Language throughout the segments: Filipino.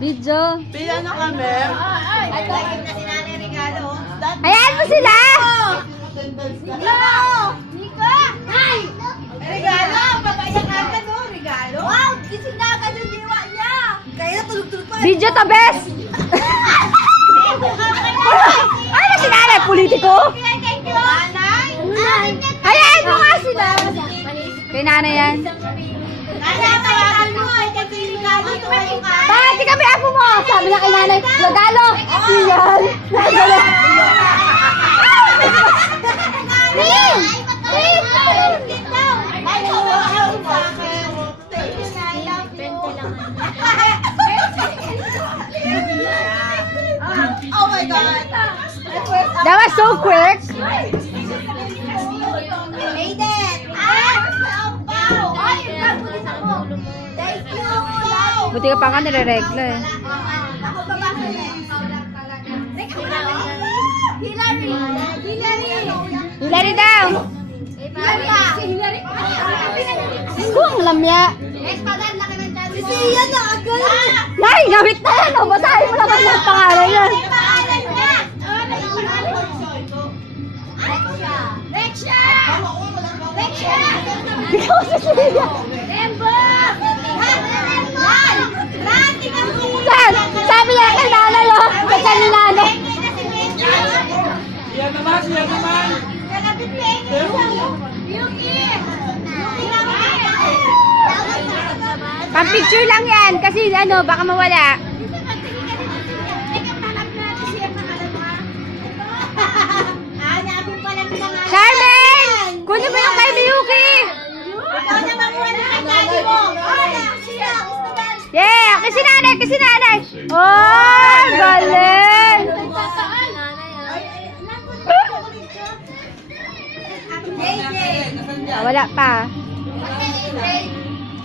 Video. Pila na kami. Ay, lagi na si Nanay regalo. Hayaan mo sila! Nico! Ay! Regalo! Papaiyak ka no? Regalo? Wow! Kisinagan yung diwa niya! Kaya tulog-tulog pa. Video to, best! Ano ba si nanay? Politiko? Thank you! Nanay! Hayaan mo nga sila! Kay nanay yan. Nanay, tawagan mo! Kasi regalo, tumayo ka! Bakit di kami apo mo? Sabi na kay nanay, regalo! Yan! Regalo! Oh my God! That was so quick! Aiden! Thank you! Buti ka pa nga nire-regla eh. Ako ba ba? Hillary! Hilary daw! Hillary! Kung lamya. Si Sia na agad! Nay, gamit na yan! O, basahin mo naman yung pangalan yan. Rexha! Rexha! Ikaw si Sia. Rembo! Ran! Tingnan mo! Saan? Sabi niya kay nanay o. Kasi ni nanay. Siya naman, siya naman. Pang-picture lang yan. Kasi ano, baka mawala. Charmaine! Kunin mo yung kay Miyuki! Yeah! Kasi nanay! Kasi nanay! Oh! Galing! Ah, wala pa.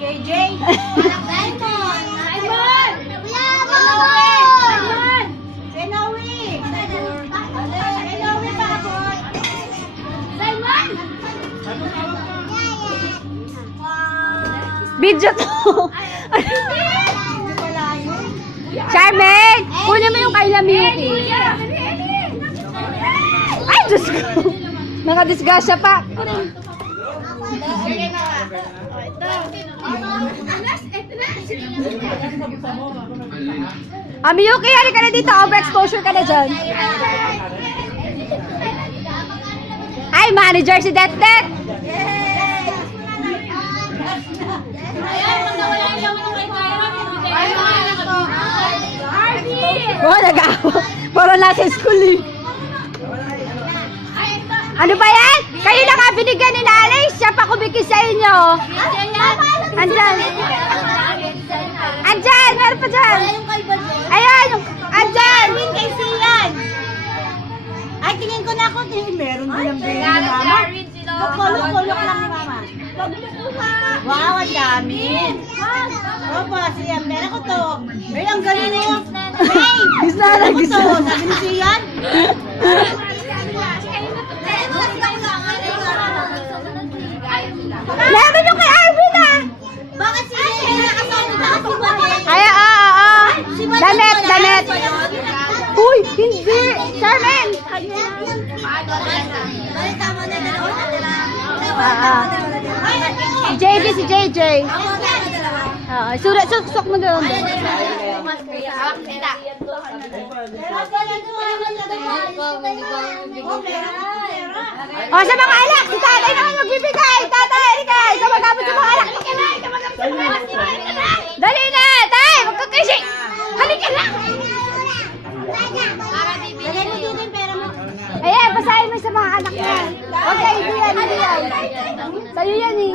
KJ! Video to! Charmaine! Kunin mo yung kay Miyuki. Ay, Diyos ko! Nakadisgasya pa. Miyuki, hari ka na dito. Overexposure ka na dyan. Ay, manager si Det-Det. Oh, nag-awa. Parang nasa school eh. Ano ba yan? Kayo na nga binigyan ni nanay. Siya pa kumikis sa inyo. Andyan. Andyan, meron pa dyan. Ayan, andyan. Kay Sian! Ay, tingin ko na ako. Meron din ang baby ni Mama. Kulok lang ni Mama. Wow, ang dami. Opo, Sian. Meron ko to. Ay, ang galing mo. Hey! Gisa na, Ano gisa to? na. Sabi ni Sian? Meron yung kay Arvin ah. Bakit si Sian? Nakasama Ay, oo. Damit, damit. Uy, hindi. Charmaine. Si JJ, si JJ. Suksok mo doon. O, sa mga anak, si tatay naman magbibigay. Tatay, halika. Ikaw magabot sa mga anak. Dali na, tay. Magkakisi. Halika na. Lagay mo dito yung pera mo. Ayan, basahin mo sa mga anak niya. Okay, hindi yan, hindi yan. Sa'yo yan eh.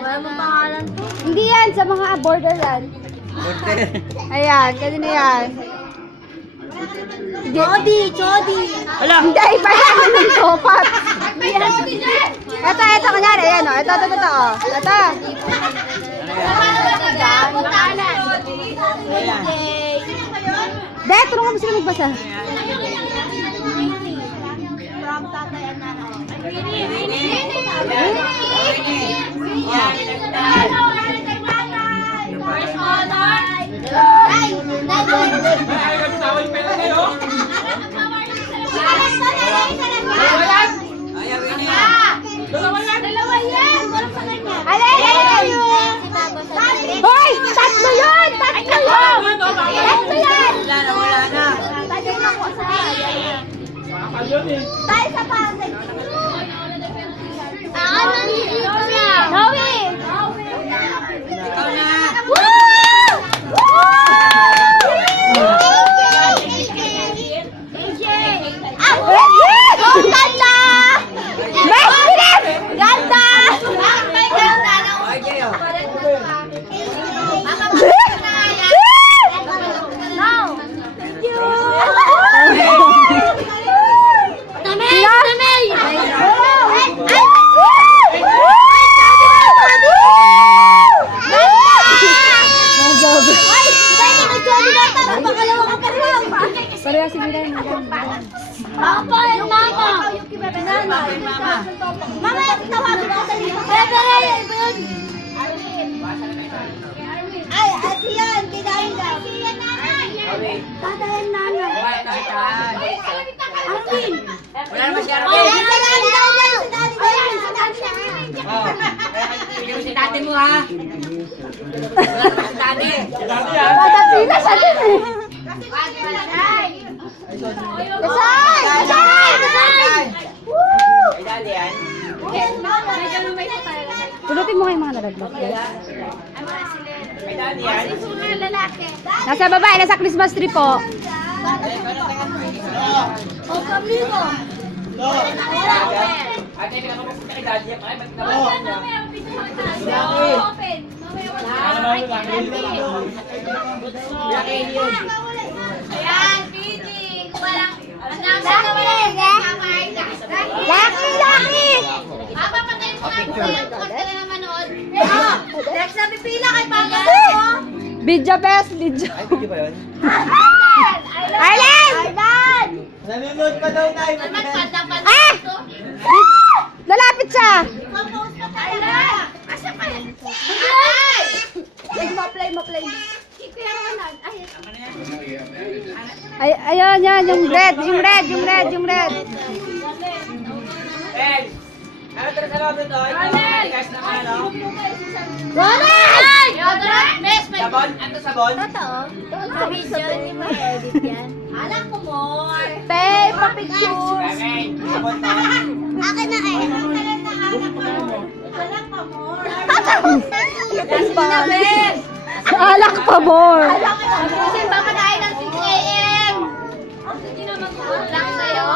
Wala mong pangalan to. Hindi yan, sa mga border yan. Ayan, kanina yan. Chodi! Hindi, iba yan ng topat. Ito, kanyari. Ayan o, ito. Ito. Dahil, tulungan mo sila magbasa. From tatay at nanay. Yeah. Ay! Pareha si Milan. Ako yung mama. Nanay. Mama, tawagin ko sa iyo. Ay, si yan. Kinain daw. Tatayin nanay. Arvin. Wala naman si Oh, Arvin. si daddy daw yan. Si daddy daw yan. Si daddy daw yan. Oh, kaya si dati mo ha. Wala naman si dati. Patapila sa atin eh. Kasay! Kasay! Woo! Ay, dati yan. Pulutin mo nga yung mga nalaglag. Ay, dati yan. Nasa baba, nasa Christmas tree po. O, kamigo. Ay, tayo pinapapasok kay dati yan. Ay, ba't napapasok niya? Laki yun. Lucky! Lucky! Next na pipila kay Papa. Video best, video. Ay, pwede ba yun? Arlen! Nanonood pa daw tayo. Ah! Lalapit siya. Ay, ayun, yan, yung red, yung red, yung red, yung red. Ben! Ano tara sa loob nito? Ito, matigas naman ano? Ronald! Sabon? Ano sabon? Alam ko more. Pay, papicture. Okay, sabon to. Akin na eh. Alam ko more. Alak pa more. Kasi papatayin ng 6 a.m. Lang sa'yo.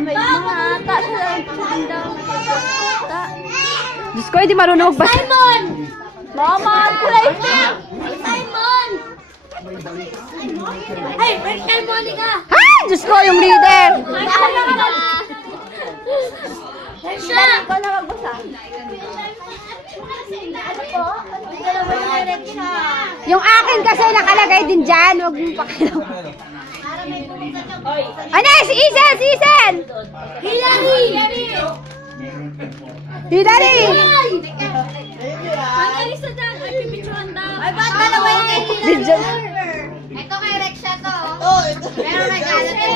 May mata. Diyos ko, hindi marunong ba? Simon! Mama, kulay pa. Simon! Ay, Rachel Monica! Ay, Diyos ko, yung leader. Siya! Ikaw na magbasa. Ano po? Hindi ka naman narinig siya. Yung akin kasi nakalagay din dyan. Huwag mo pakilaw. Para may bumugat ng Ano, si Isen, si Isen. Hillary! Hillary. Ay, ba't dalawa yung kay Video. Ito kay Rexha to. Pero regalo to.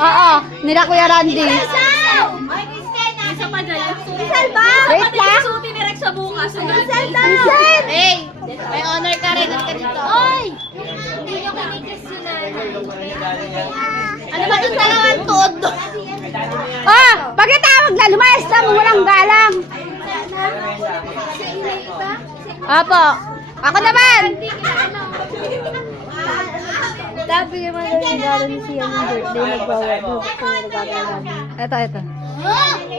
Oo, nila Kuya Randy. Ay, Kristen, nasa pa dyan. Rizal ba? Wait lang. Rizal daw. Isen. Hey, may honor ka rin at ganito. Oy! Hindi nyo kinikis yun Ano ba itong dalawang tuod doon? Oh, pagkatawag na, lumayas lang, walang galang. Opo. Ako naman. Sabi naman yung regalo ni Siya ng birthday, nagbawa. Ito. Oh!